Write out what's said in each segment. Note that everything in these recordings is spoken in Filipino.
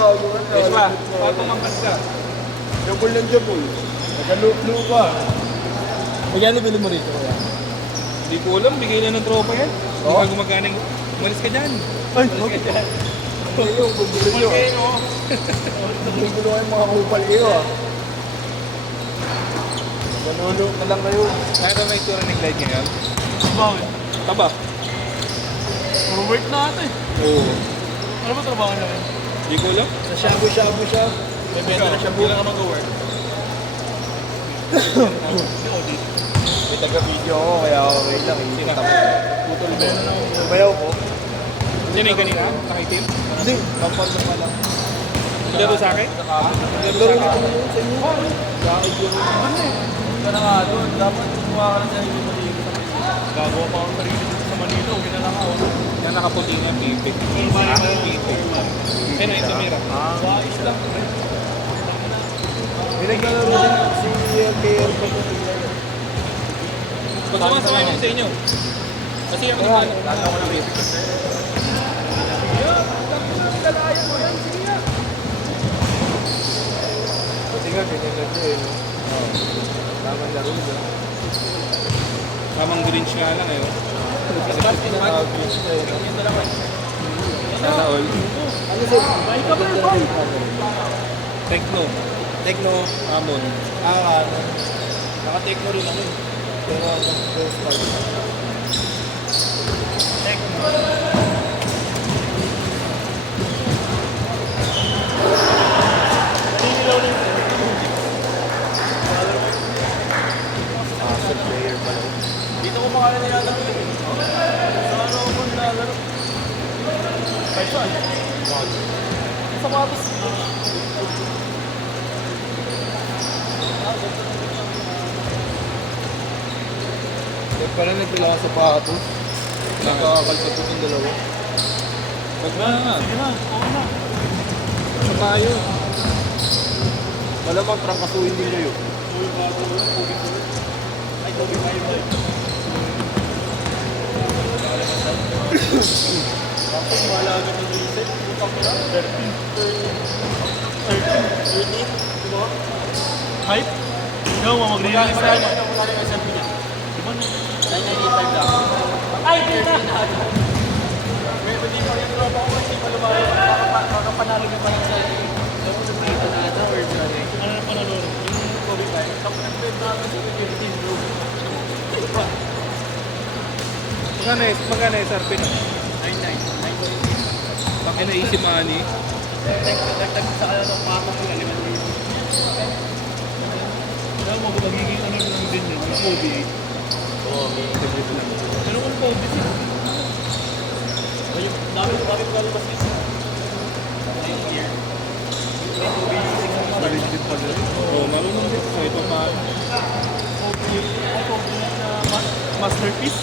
gago ka na. Yes pa, pag pumampas ka. Jabol lang jabol. Nagkalup ka. Magkano bili mo rito kuya? Hindi ko alam, bigay na ng tropa yan. Hindi Oh? ka gumagana. Umalis ka dyan. Ay, Umalis ka dyan. Kayo, gugulo nyo. Umalis kayo, no? Gugulo kayo mga kupal kayo ah. Ganulo ka lang kayo. Kaya ba may itsura ng glide ngayon? bakit? Taba. Work na ata eh. Oo. Ano ba trabaho niya rin? Hindi ko alam. Sa shabu-shabu siya. May benta na siya bulang ka mag-work. May taga-video ako, kaya okay lang. Sino? Putol ba? Bayaw ko? Sino yung kanina? Nakitim? Hindi. Kapag na pala. Laro sa akin? Laro na kami yun sa inyo. Bakit yun? Ka na nga doon. Dapat kumuha ka ng sarili mo dito sa Manila. Gagawa pa akong sarili dito sa Manila. Huwag na lang ako. Yan nakaputi nga, pipi. Pipi. Sino yung tumira? Wais lang. May naglalaro din si Pierre pa po. Pag sumasaway mo sa inyo. Kasi ako naman. Tatawa ng basic. Kasi nga, ganyan na siya eh. No? Tamang laro siya. Tamang Grinch nga lang eh. Pinaka-beach siya eh. No? Sana all. Ano siya? Techno. Techno. Amon. Ano? Naka-techno rin ako eh. Pero first part. Asset player pala. Dito ko pangalan nilalaro eh. Sa ano ako nilalaro? Kahit saan? Sa sapatos. Kaya pala nagpila ka sa patos. Nakakalsat ko itong dalawa. Wag na nga. Sige na, okay na. Sa tayo. Malamang prangkasuhin din kayo. Ay, Kobe Bryant. Ako, mahalaga ng reset. Bukang ko na. 13. Diba? Hype? Ikaw, mag-release tayo. Magkano yung SMP niya? Diba? 995 lang. Ay, pinta! May hindi pa yung tropa ko kasi malumayo. Kakapanalo niya pa lang sa tapos sa play na ata or sorry. Ano na panalo? Yung Kobe Bryant. Tapos nag-bet natin sa 15 bro. Magkano yung SRP na? 99. Bakit na easy money? Nagtag sa kanya ng papa ko na 5,000. Alam mo kung magiging ano lang din yun, yung Kobe. Oo, may debut lang. Pero kung Kobe siya. Ayun, dami ko lalabas yun. Next year. May Kobe using ng mga Maligid pa rin. Oo, marunong din. So ito pa. Kobe na masterpiece.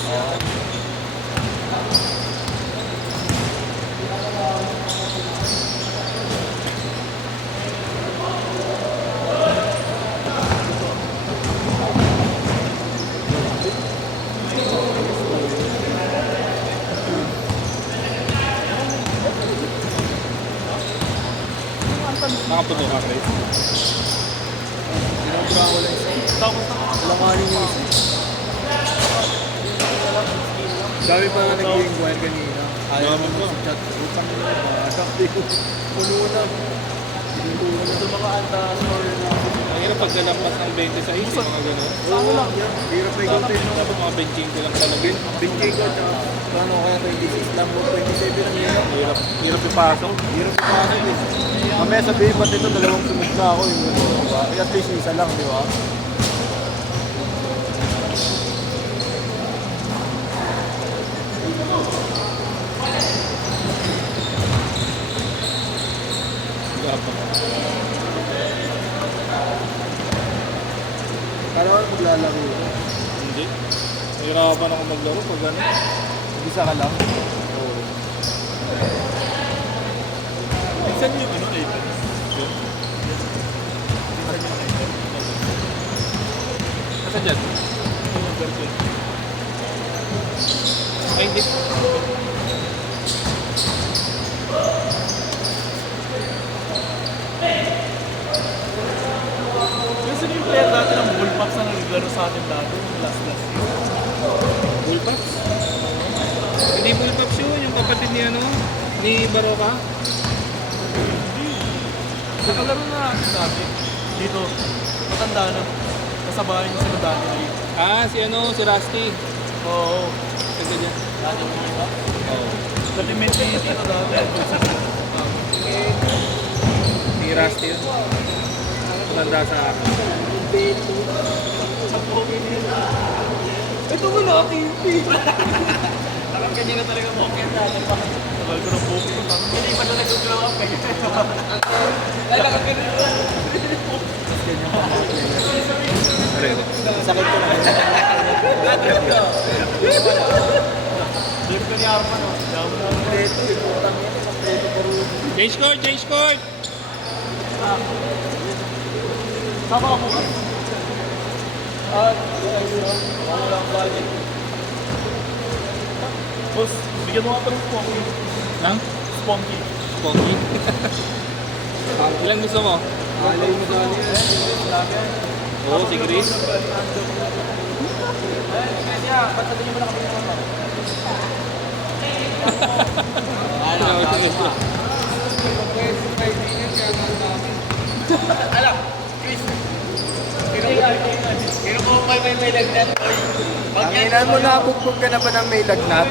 Nakapuno ka, Chris. Sinubra ko lang isa. Tapos na Alanganin yung isa. Dami pa nga nag-inquire kanina. Ayaw Dami mo pa. sa chat. Utang na ba? Sabi ko, puno na. Pinutulan na. ito mga antas or na Ang hirap pagdalampas ng 20 sa isa, mga gano'n. Oo lang. Hirap na ikaw tayo. Dapat mga benching ko lang talaga. Binjay ko, tsaka paano kaya 26 lang o 27 ang hirap. Hirap ipasok. Hirap pa ako eh. Mamaya sabihin pati ito, dalawang sunod na ako. Yung gano'n, diba? Eh, at least isa lang, di ba? Kala ko maglalaro ko. Hindi. Nahirapan ako maglaro pag gano'n. Isa ka lang. Oo. minsan yung ano, iPad. Yun. Minsan yung iPad. Nasa dyan? Ito yung version. Ay, hindi. kapatid ni ano? Ni Baroka? Nakalaro na natin dati. Dito. Matanda na. Nasa bahay niya sila dati. Ah, si ano? Si Rusty. Oo. Taga dyan. Dati mo ba? Oo. Sa limit niya dito dati. Si Rusty yun. Matanda sa akin. Ito mo na, TV. Parang ganyan na talaga mo. Kaya tagal ko ng buki ko. Hindi pa na nag-glow up eh. Ay, nakagano na. Pareho. Sakit ko na. Drip ka ni Arman, no? Damo na. Kompleto, iputang yan. Kompleto po rin. Change court! Change court! Sama mo ka. Walang budget. Boss, bigyan mo ka ng sponky. Nang? Sponky. Pongi. Ilan gusto mo? Alay mo dali yan. Oo, si Chris. Ba't sabi niyo mo na kami naman? Alam, Chris. Kino mo may lagnat? Ang ina mo, nabugbog ka na ba ng may lagnat?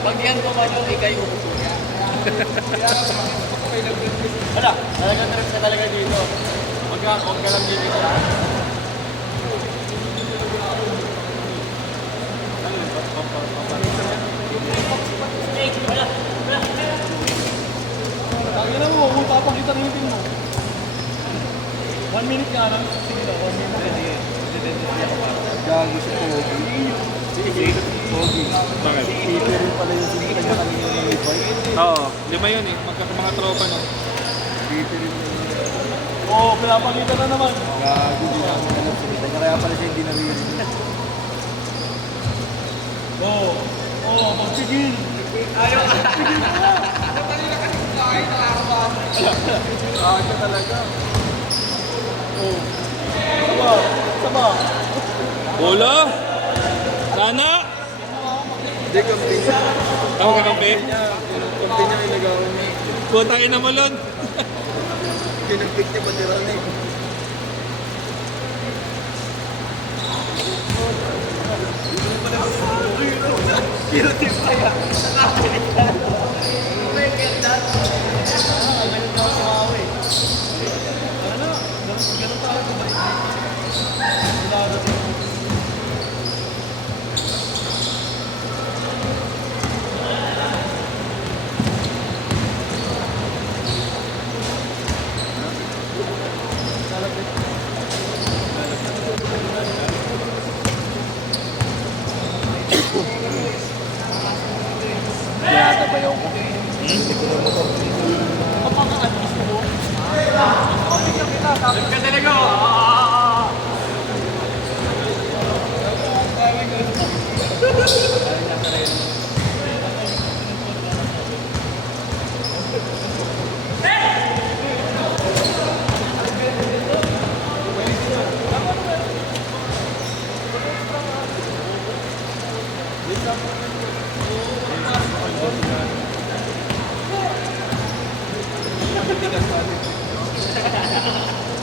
Pag yan ko man yung ikay upo niya. Wala, talagang trip ka talaga dito. Huwag ka lang dito sa Ang ina mo, kung papakita rin yung team mo. 1 minute nga lang. Sige na, 1 minute. Gagi si Pogi. Pogi. Bakit? Peter rin pala yung sinita niya kanina ng may bike. Oo, 5 yun eh. Mga tropa no. Peter rin yung Oo, pinapakita na naman. gagi. Hindi na ako alam sinita niya. Kaya pala siya hindi naririnig. Oo, magsigil. Ayaw ka. Gagi talaga. Oo. Sama. Bola! Sana! Hindi, kampi niya. Tawag ka kampe? Kampi niya inagawan niya. Putang ina mo, Lon. Pinagpik niya pati rin eh. Kirutin pa yan. Nakakalitan. Oh my God, that. Ganun daw si Maui. Ano? Ganun tayo kumain. Wala na din. Yata ba yung ko? Kapag-aadis mo. Ka talaga.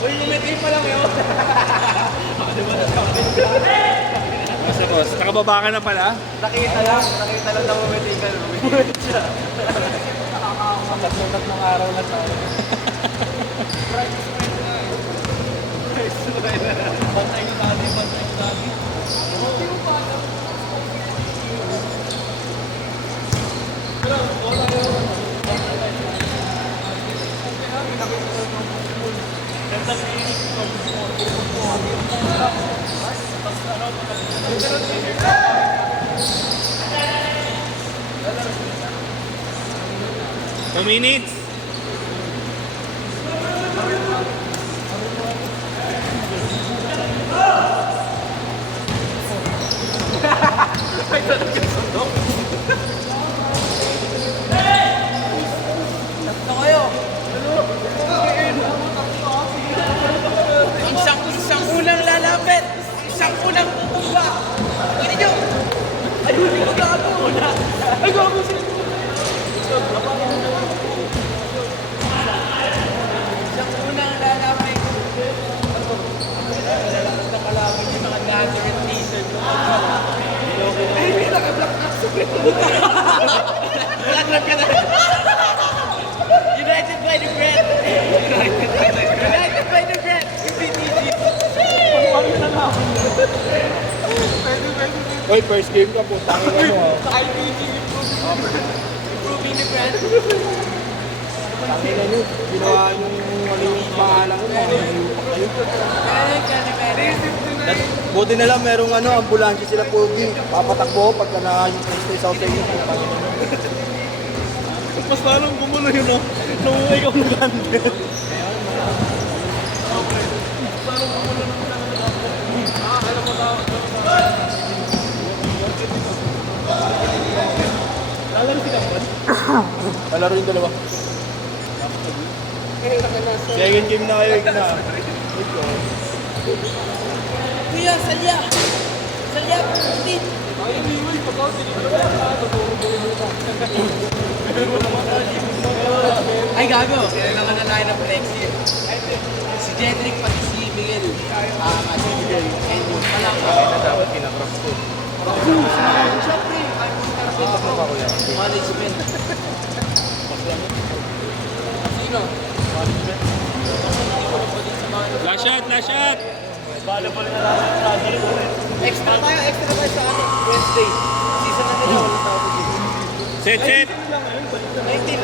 Uy, lumitin pa lang yun. Basta boss, nakababa ka na pala? Nakita lang na bumitikan. Bumitikan siya. Nakakakagat ng araw na tayo. Bantay ko dati, bantay ko dati. Two minutes. Isang unang lalapit. Isang unang tutumba. Ini nyo. Ayun, hindi ko gago. Ay, gago siya. Nagsusulat ka na. United by the bread. United by the bread. BTG. Oy, first game ka po. Tangin mo. IPG improving the brand. Tangin nyo. Ginawa nyo yung pangalan ko. Buti na lang merong ambulansya sila Pogi. Papatakbo pagka na yung stay sa hotel nyo. Mas lalong gumulo yun, no? Nung ikaw naganda. Lalaro si Kampon? Lalaro yung dalawa. Second game na kayo, na. Kuya, salya! Salya, puti! Ay, gago! Kailangan na tayo ng flexi. Si Jedrick pati si Miguel. Si Miguel. And yung palang. Na dapat pinakross ko. Siyempre, management. Sino? Last shot, last shot! Volleyball na lang sa extra tayo sa Wednesday. Season na nila. Set, set! 19